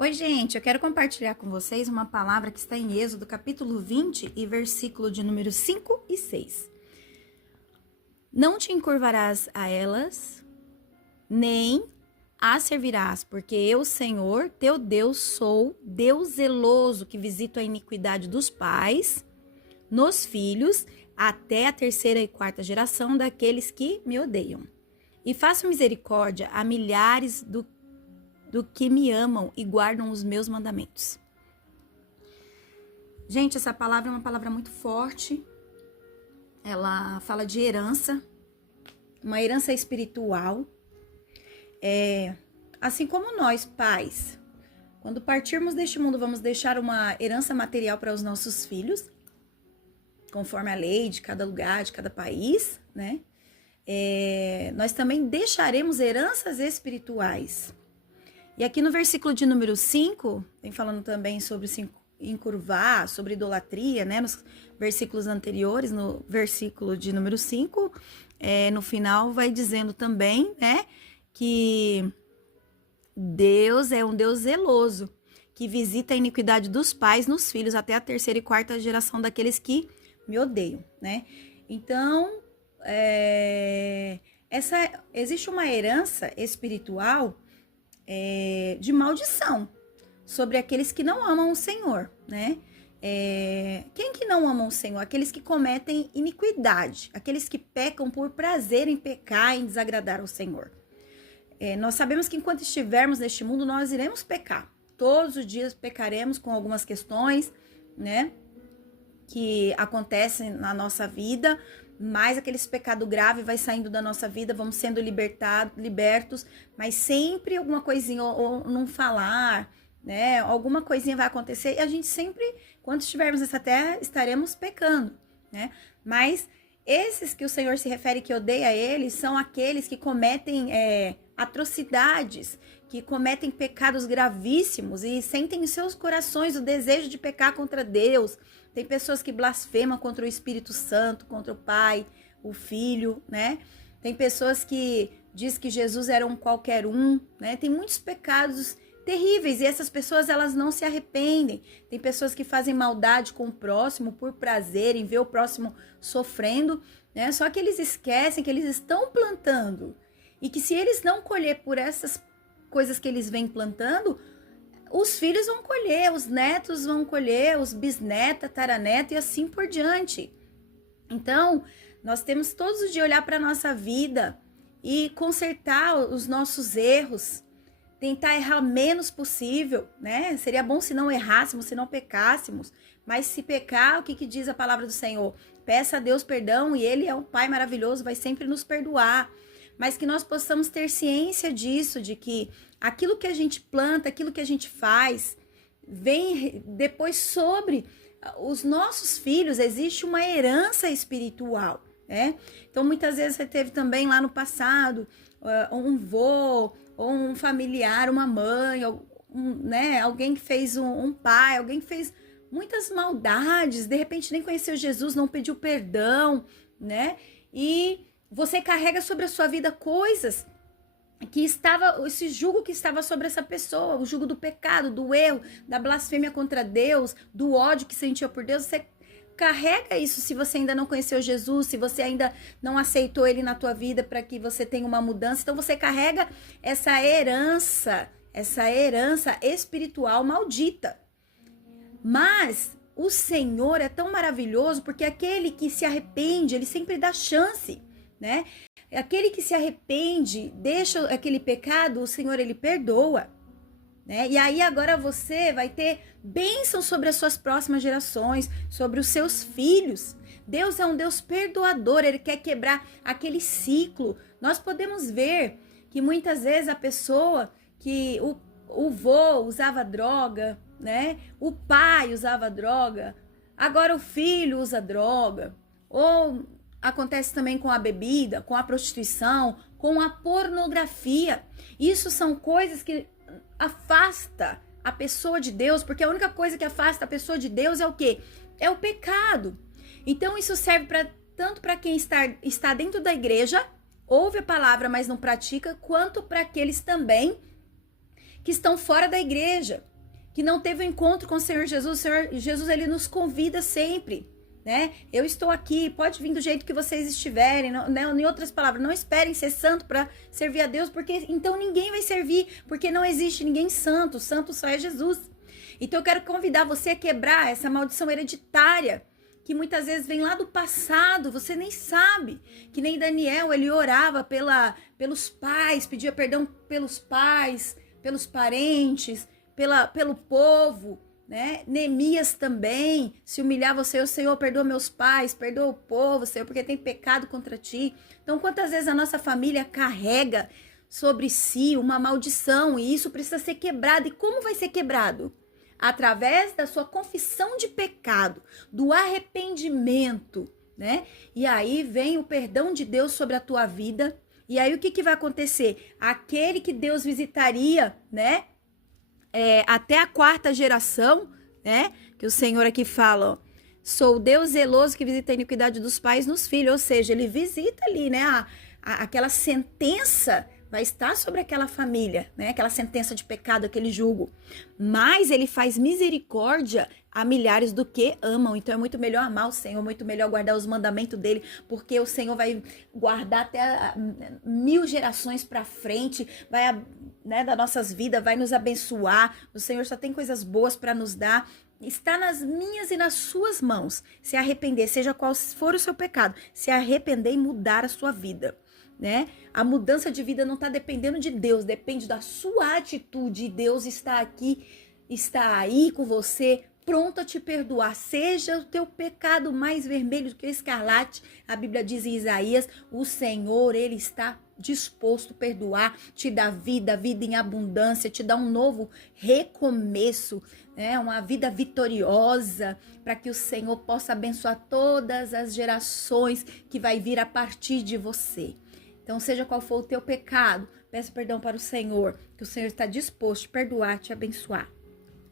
Oi, gente, eu quero compartilhar com vocês uma palavra que está em Êxodo, capítulo 20 e versículo de número 5 e 6. Não te encurvarás a elas, nem as servirás, porque eu, Senhor, teu Deus, sou Deus zeloso, que visito a iniquidade dos pais nos filhos, até a terceira e quarta geração daqueles que me odeiam. E faço misericórdia a milhares do que me amam e guardam os meus mandamentos. Gente, essa palavra é uma palavra muito forte. Ela fala de herança, uma herança espiritual. Assim como nós, pais, quando partirmos deste mundo, vamos deixar uma herança material para os nossos filhos, conforme a lei de cada lugar, de cada país, né? Nós também deixaremos heranças espirituais. E aqui no versículo de número 5, vem falando também sobre se encurvar, sobre idolatria, né? Nos versículos anteriores, no versículo de número 5, no final vai dizendo também, né? Que Deus é um Deus zeloso, que visita a iniquidade dos pais nos filhos, até a terceira e quarta geração daqueles que me odeiam, né? Então, existe uma herança espiritual de maldição sobre aqueles que não amam o Senhor, né? Quem que não ama o Senhor? Aqueles que cometem iniquidade, aqueles que pecam por prazer em pecar, em desagradar ao Senhor. Nós sabemos que enquanto estivermos neste mundo, nós iremos pecar. Todos os dias pecaremos com algumas questões, né? Que acontecem na nossa vida, mas aqueles pecados graves vai saindo da nossa vida, vamos sendo libertos, mas sempre alguma coisinha, ou não falar, né? Alguma coisinha vai acontecer e a gente sempre, quando estivermos nessa terra, estaremos pecando, né? Mas esses que o Senhor se refere que odeia eles, são aqueles que cometem atrocidades, que cometem pecados gravíssimos e sentem em seus corações o desejo de pecar contra Deus. Tem pessoas que blasfemam contra o Espírito Santo, contra o Pai, o Filho, né? Tem pessoas que dizem que Jesus era um qualquer um, né? Tem muitos pecados terríveis e essas pessoas, elas não se arrependem. Tem pessoas que fazem maldade com o próximo por prazer, em ver o próximo sofrendo, né? Só que eles esquecem que eles estão plantando e que se eles não colher por essas coisas que eles vêm plantando, os filhos vão colher, os netos vão colher, os bisnetos, tataranetos e assim por diante. Então, nós temos todos os dias olhar para a nossa vida e consertar os nossos erros, tentar errar o menos possível, né? Seria bom se não errássemos, se não pecássemos, mas se pecar, o que diz a palavra do Senhor? Peça a Deus perdão e Ele é um Pai maravilhoso, vai sempre nos perdoar. Mas que nós possamos ter ciência disso, de que aquilo que a gente planta, aquilo que a gente faz, vem depois sobre os nossos filhos, existe uma herança espiritual, né? Então, muitas vezes você teve também lá no passado um vô, ou um familiar, uma mãe, né? Alguém que fez um pai, alguém que fez muitas maldades, de repente nem conheceu Jesus, não pediu perdão, né? E você carrega sobre a sua vida coisas que esse jugo que estava sobre essa pessoa, o jugo do pecado, do erro, da blasfêmia contra Deus, do ódio que sentia por Deus. Você carrega isso se você ainda não conheceu Jesus, se você ainda não aceitou Ele na tua vida para que você tenha uma mudança. Então você carrega essa herança espiritual maldita. Mas o Senhor é tão maravilhoso porque aquele que se arrepende, Ele sempre dá chance, né? Aquele que se arrepende, deixa aquele pecado, o Senhor, Ele perdoa, né? E aí agora você vai ter bênção sobre as suas próximas gerações, sobre os seus filhos. Deus é um Deus perdoador, Ele quer quebrar aquele ciclo. Nós podemos ver que muitas vezes a pessoa, que o vô usava droga, né? O pai usava droga, agora o filho usa droga, ou acontece também com a bebida, com a prostituição, com a pornografia. Isso são coisas que afasta a pessoa de Deus, porque a única coisa que afasta a pessoa de Deus é o quê? É o pecado. Então isso serve tanto para quem está dentro da igreja, ouve a palavra, mas não pratica, quanto para aqueles também que estão fora da igreja, que não teve um encontro com o Senhor Jesus. O Senhor Jesus, ele nos convida sempre, né? Eu estou aqui, pode vir do jeito que vocês estiverem, não, né? Em outras palavras, não esperem ser santo para servir a Deus, porque então ninguém vai servir, porque não existe ninguém santo, santo só é Jesus. Então eu quero convidar você a quebrar essa maldição hereditária, que muitas vezes vem lá do passado, você nem sabe, que nem Daniel, ele orava pelos pais, pedia perdão pelos pais, pelos parentes, pelo povo, né? Neemias também se humilhava, Senhor, perdoa meus pais, perdoa o povo, Senhor, porque tem pecado contra ti. Então, quantas vezes a nossa família carrega sobre si uma maldição, e isso precisa ser quebrado. E como vai ser quebrado? Através da sua confissão de pecado, do arrependimento, né? E aí vem o perdão de Deus sobre a tua vida. E aí o que vai acontecer? Aquele que Deus visitaria, né? Até a 4ª geração, né? Que o Senhor aqui fala, ó, sou o Deus zeloso que visita a iniquidade dos pais nos filhos. Ou seja, ele visita ali, né? Aquela sentença vai estar sobre aquela família, né? Aquela sentença de pecado, aquele julgo. Mas ele faz misericórdia a milhares do que amam. Então é muito melhor amar o Senhor, muito melhor guardar os mandamentos dele, porque o Senhor vai guardar até 1000 gerações para frente, vai, né, das nossas vidas, vai nos abençoar. O Senhor só tem coisas boas para nos dar. Está nas minhas e nas suas mãos. Se arrepender, seja qual for o seu pecado, se arrepender e mudar a sua vida, né? A mudança de vida não está dependendo de Deus, depende da sua atitude. E Deus está aqui, está aí com você, pronto a te perdoar. Seja o teu pecado mais vermelho do que o escarlate, a Bíblia diz em Isaías, o Senhor, ele está disposto a perdoar, te dar vida, vida em abundância, te dar um novo recomeço, né? Uma vida vitoriosa, para que o Senhor possa abençoar todas as gerações que vai vir a partir de você. Então, seja qual for o teu pecado, peça perdão para o Senhor, que o Senhor está disposto a perdoar, te abençoar.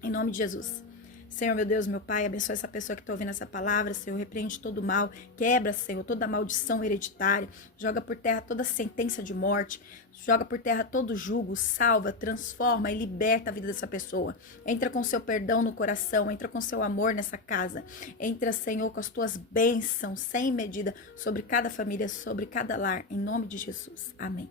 Em nome de Jesus. Senhor, meu Deus, meu Pai, abençoa essa pessoa que está ouvindo essa palavra, Senhor, repreende todo o mal, quebra, Senhor, toda maldição hereditária, joga por terra toda sentença de morte, joga por terra todo jugo, salva, transforma e liberta a vida dessa pessoa. Entra com seu perdão no coração, entra com seu amor nessa casa, entra, Senhor, com as tuas bênçãos sem medida sobre cada família, sobre cada lar, em nome de Jesus. Amém.